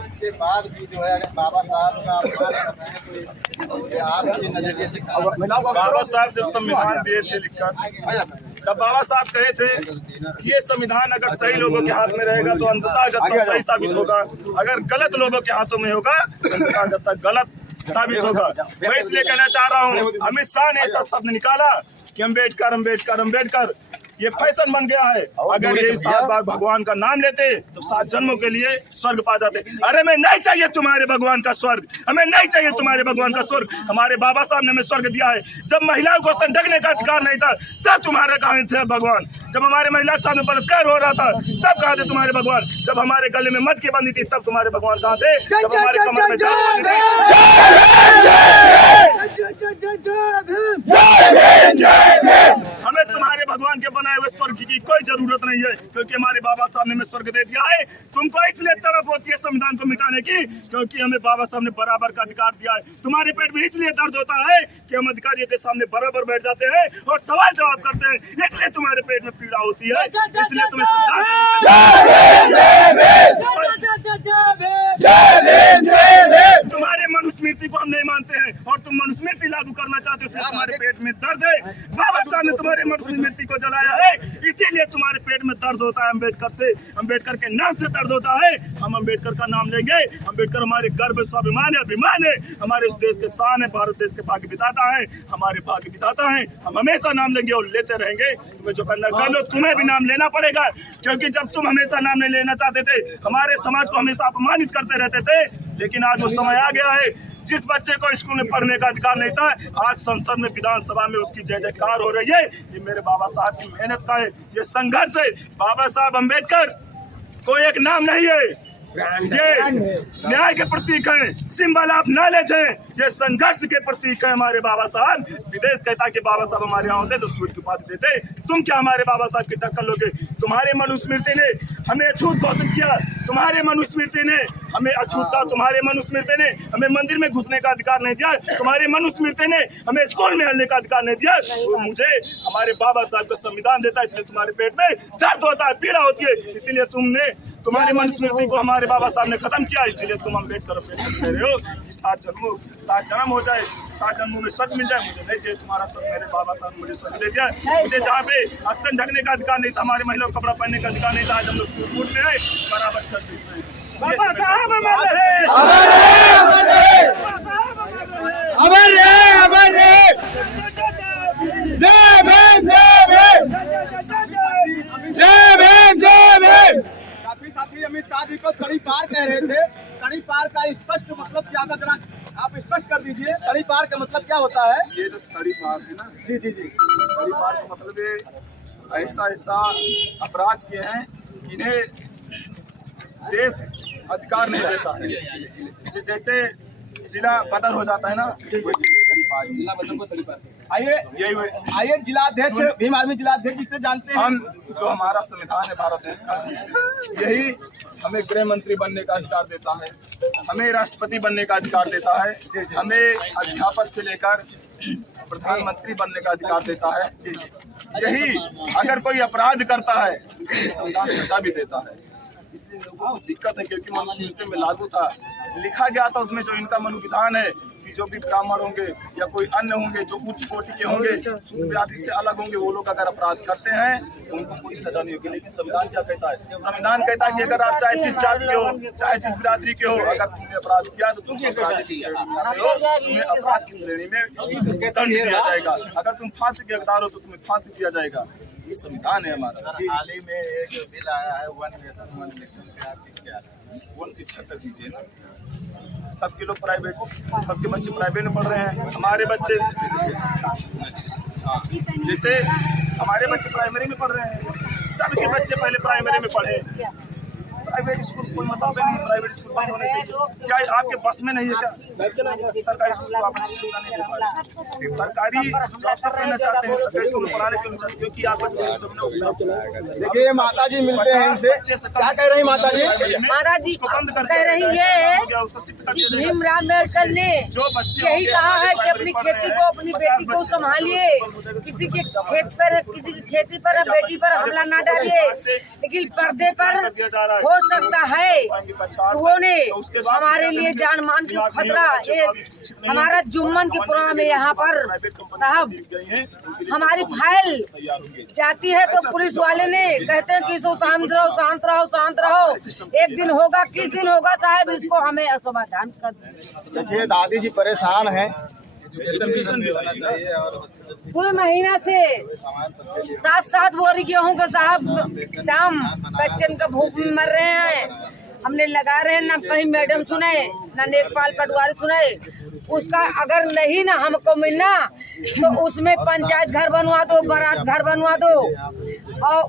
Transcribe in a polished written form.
उसके बाद भी जो है अगर बाबा साहब का अपमान कर रहे हैं तो ये आपके नजरिए से बाबा साहब जब संविधान दिए थे लिखकर, तब बाबा साहब कहे थे कि ये संविधान अगर सही लोगों के हाथ में रहेगा तो अंततः सही साबित होगा, अगर गलत लोगों के हाथों में होगा तो अंततः गलत साबित होगा। मैं इसलिए कहना चाह रहा हूँ, अमित शाह ने ऐसा शब्द निकाला कि अम्बेडकर अम्बेडकर अम्बेडकर, ये फैशन बन गया है। अगर ये 7 बार भगवान का नाम लेते तो 7 जन्मों के लिए स्वर्ग पा जाते। अरे मैं नहीं चाहिए तुम्हारे भगवान का स्वर्ग, हमें नहीं चाहिए तुम्हारे भगवान का स्वर्ग। हमारे बाबा साहब ने हमें स्वर्ग दिया है। जब महिलाओं को स्तन ढकने का अधिकार नहीं था तब तुम्हारे कहाँ थे भगवान। जब हमारे महिला के साथ में बलात्कार हो रहा था तब कहाँ थे तुम्हारे भगवान। जब हमारे गले में मटकी बंदी थी तब तुम्हारे भगवान कहाँ थे। जब हमारे कमर में हमें तुम्हारे भगवान के बनाए हुए स्वर्ग की कोई जरूरत नहीं है, क्योंकि हमारे बाबा साहब ने हमें स्वर्ग दे दिया है। तुमको इसलिए तड़प होती है संविधान को मिटाने की क्योंकि हमें बाबा साहब ने बराबर का अधिकार दिया है। तुम्हारे पेट में इसलिए दर्द होता है कि हम अधिकारियों के सामने बराबर बैठ जाते हैं और सवाल जवाब करते हैं, इसलिए तुम्हारे पेट में पीड़ा होती है। इसलिए तुम्हें तुम्हारे मनुस्मृति को हम नहीं मानते हैं और तुम मनुस्मृति लागू करना चाहते हो, तुम्हारे पेट में दर्द है। बाबा साहब ने तुम्हारे मनुस्मृति को जलाया है, इसीलिए तुम्हारे पेट में दर्द होता है। अम्बेडकर के नाम से दर्द होता है। हम अम्बेडकर का नाम लेंगे। अम्बेडकर हमारे गर्व स्वाभिमान है, अभिमान है, हमारे इस देश के शान है, भारत देश के भाग्य विधाता है, हमारे भाग्य विधाता है। हम हमेशा नाम लेंगे और लेते रहेंगे। तुम्हें जो करना कर लो, तुम्हें भी नाम लेना पड़ेगा, क्योंकि जब तुम हमेशा नाम नहीं लेना चाहते थे, हमारे समाज को हमेशा अपमानित करते रहते थे, लेकिन आज वो समय आ गया है। जिस बच्चे को स्कूल में पढ़ने का अधिकार नहीं था, आज संसद में विधानसभा में उसकी जय जयकार हो रही है। ये मेरे बाबा साहब की मेहनत का है, ये संघर्ष है। बाबा साहब अम्बेडकर कोई एक नाम नहीं है, ये न्याय के प्रतीक है। सिंबल आप ना ले जाए, ये संघर्ष के प्रतीक है हमारे बाबा साहब। विदेश कहता कि बाबा साहब हमारे यहाँ होते तो सूर्य की उपाधि देते। तुम क्या हमारे बाबा साहब की टक्कर लोगे? तुम्हारे मनुस्मृति ने हमें अछूत घोषित किया, तुम्हारे मनुस्मृति ने हमें अछूता, तुम्हारे मनुस्मृति ने हमें मंदिर में घुसने का अधिकार नहीं दिया, तुम्हारे मनुस्मृति ने हमें स्कूल में हलने का अधिकार नहीं दिया। तो मुझे हमारे बाबा साहब का संविधान देता है, इसलिए तुम्हारे पेट में दर्द होता है, पीड़ा होती है। इसीलिए तुम्हारी मनुस्मृति को हमारे बाबा साहब ने खत्म किया, इसीलिए तुम अम्बेडकर कह रहे हो कि 7 जन्म हो जाए, 7 जन्मों में स्वर्ग मिल जाए। मुझे नहीं चाहिए तुम्हारा स्वर्ग, मेरे बाबा साहब ने मुझे स्वर्ग दे दिया। मुझे जहाँ पे स्तन ढकने का अधिकार नहीं था, हमारे महिलाओं को कपड़ा पहनने का अधिकार नहीं था, आज हम लोग सूट में है बराबर चल रहे हैं। बाबा साहब साथी अमित शाह जी को कड़ी पार कह रहे थे। कड़ी पार का स्पष्ट मतलब क्या था, आप स्पष्ट कर दीजिए। कड़ी पार का मतलब क्या होता है? ये जो कड़ी पार है ना, जी कड़ी पार का मतलब ऐसा अपराध किए हैं इन्हें देश अधिकार नहीं देता है। जैसे जिला बदल हो जाता है ना, जिला बदल को तड़ी पार। आइए जिलाध्यक्ष, भीम आर्मी जिलाध्यक्ष जिसे जानते हैं। हम जो हमारा संविधान है भारत देश का, यही हमें गृह मंत्री बनने का अधिकार देता है, हमें राष्ट्रपति बनने का अधिकार देता है, हमें अध्यापक से लेकर प्रधानमंत्री बनने का अधिकार देता है। यही अगर कोई अपराध करता है संविधान सजा भी देता है। इसलिए लोगों को दिक्कत है, क्योंकि मनुस्मृति में लागू था, लिखा गया था उसमें जो इनका मनोविधान है कि जो भी ब्राह्मण होंगे या कोई अन्य होंगे जो उच्च कोटि के होंगे, शुद्ध जाति से अलग होंगे, वो लोग अगर अपराध करते हैं तो उनको कोई सजा नहीं होगी। लेकिन संविधान क्या कहता है? संविधान कहता है कि अगर आप चाहे जिस जाति के हो, चाहे जिस बिरादरी के हो, अगर तुमने अपराध किया तो तुम्हें अपराध की श्रेणी में दंड दिया जाएगा। अगर तुम फांसी के हकदार हो तो तुम्हें फांसी दिया जाएगा। ये संविधान है हमारा। हाल ही में एक बिल आया है, 1 नेशन 1 इलेक्शन पे आपकी क्या है? वो शिक्षा कर दीजिए ना। सबके लोग प्राइवेट, सबके बच्चे प्राइवेट में पढ़ रहे हैं। हमारे बच्चे जैसे हमारे बच्चे प्राइमरी में पढ़ रहे हैं, सबके बच्चे पहले प्राइमरी में पढ़े। प्राइवेट स्कूल कोई मतलब नहीं, प्राइवेट स्कूल बंद होने चाहिए। क्या आपके बस में नहीं है क्या? सरकारी स्कूल को आप सरकारी जो अफसर करना चाहते हैं, सरकारी स्कूल में पढ़ाने क्यों चाहते? क्योंकि आप देखिए माता जी मिलते हैं इनसे, क्या कह रही माता जी? महाराज जी कह रही है कि भीमराव अम्बेडकर ने यही कहा है कि अपनी खेती को, अपनी बेटी को संभालिए, किसी के खेत पर, किसी की खेती पर, बेटी पर हमला न डालिए, लेकिन पर्दे पर हो सकता है कि वो ने हमारे लिए जान मान की खतरा, ये हमारा जुम्मन की पुरा में यहाँ पर साहब हमारी फाइल जाती है तो पुलिस वाले ने कहते हैं कि इसको शांत रहो शांत रहो शांत रहो, एक दिन होगा किस दिन होगा साहब, इसको हमें असमाधान कर। देखिए दादी जी परेशान हैं, पूरे महीना से 7-7 बोरी गेहूं का साहब दाम, बच्चन का भूख में मर रहे हैं। हमने लगा रहे हैं, ना कहीं मैडम सुने ना लेखपाल पटवारी सुने। उसका अगर नहीं ना हमको मिलना तो उसमें पंचायत घर बनवा दो, बारात घर बनवा दो। और